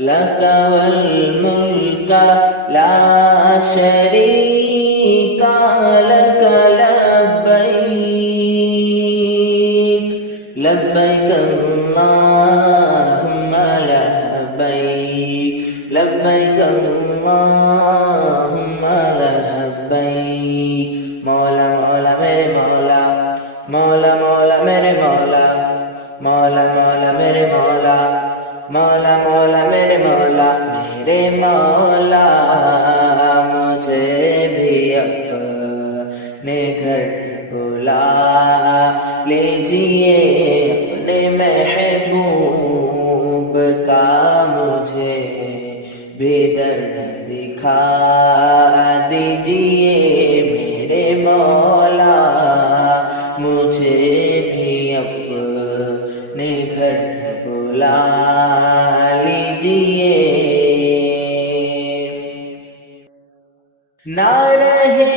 لك والملك لا شريك لك لبيك لبيك اللهم لبيك لبيك اللهم لبيك مولا مولا میرے مولا مولا مولا میرے مولا مولا مولا میرے مولا مولا مولا میرے مولا میرے مولا مجھے بھی اپنے گھر بلا لیجیے اپنے محبوب کا مجھے بھی در دکھا دیجیے میرے مولا مجھے بھی اپنے گھر بلا لیجیے نہ رہے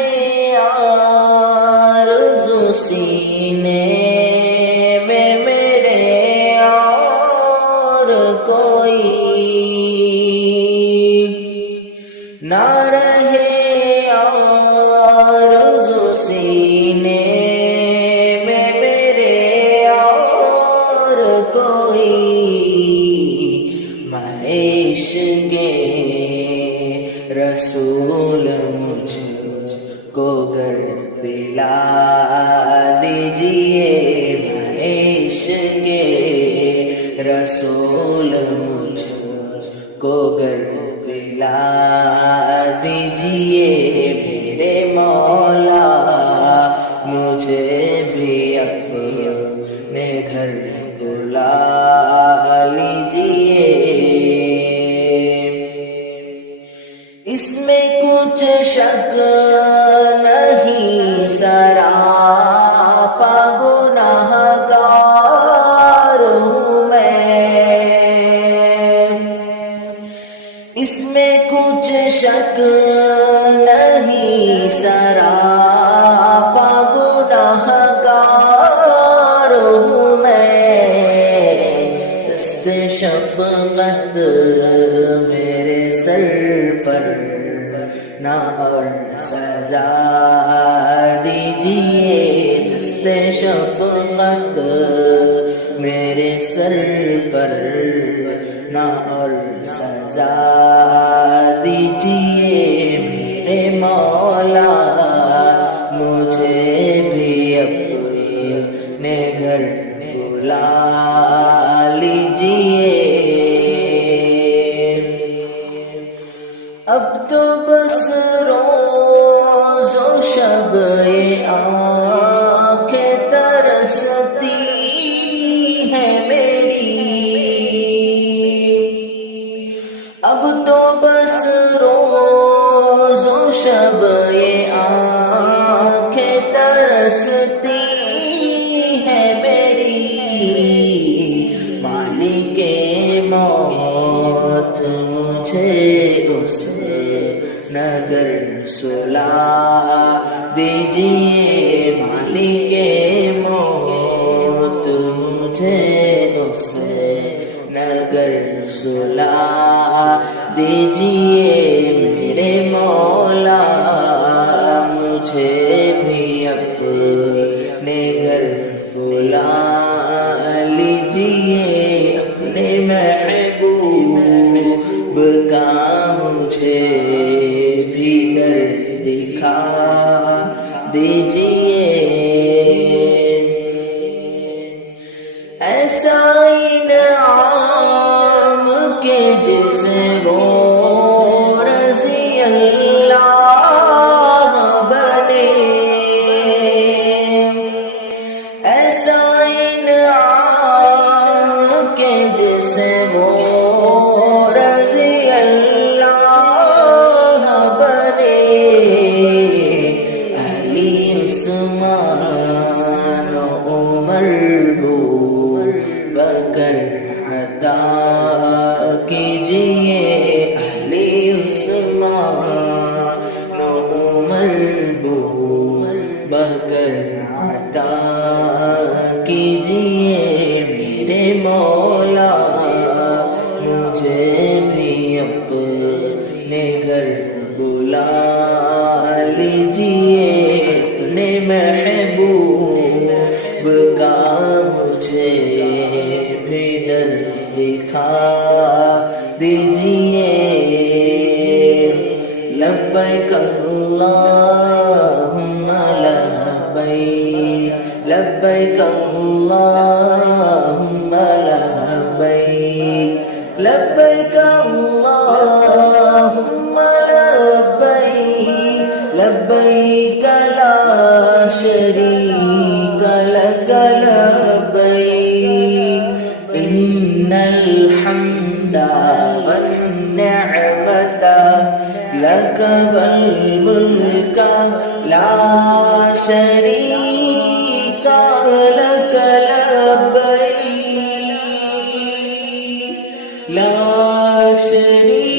آرزو سینے میں میرے اور کوئی نہ رہے آرزو سینے میں میرے اور کوئی عشق رسول مجھ کو گر پلا دیجیے عشق رسول مجھ کو گر پلا دیجیے میرے مولا مجھے بھی اپنے گھر بلا لیجیے اس میں کچھ شک نہیں سراپا گنہگار ہوں میں اس میں کچھ شک نہیں سراپا گنہگار ہوں میں دست شفقت میرے سر پر نہ اور سزا دیجیے دست شفقت میرے سر پر نہ اور سزا دیجیے میرے مولا مجھے بھی اپنے گھر بلا لیجیے اب تو بس روز و شب یہ آنکھیں ترستی ہیں میری اب تو بس روز و شب یہ آنکھیں ترستی ہیں میری مالک موت مجھے اس نگر سلا دیجیے مالک موت مجھے اس نگر سلا دیجیے میرے مولا مجھے بھی اپنے گھر بلا لیجیے اپنے محبوب کا مجھے بھی در دکھا دیجیے ایسا انعام کہ جس وہ رضی اللہ بنے ایسا انعام کہ جس وہ عثمان و عمر بکر عطا کیجیے علی عثمان و عمر بکر عطا کیجیے میرے مولا مجھے گھر بلا لیجیے اپنے محبوب کا مجھے بھی در دکھا دیجیے لبیک اللہم لبیک لبیک اللہم لبیک لبیک اللہم لبیک لبیک لا شریک لک لبیک ان الحمد والنعمت لک والملک لا شریک لک لبیک لا شریک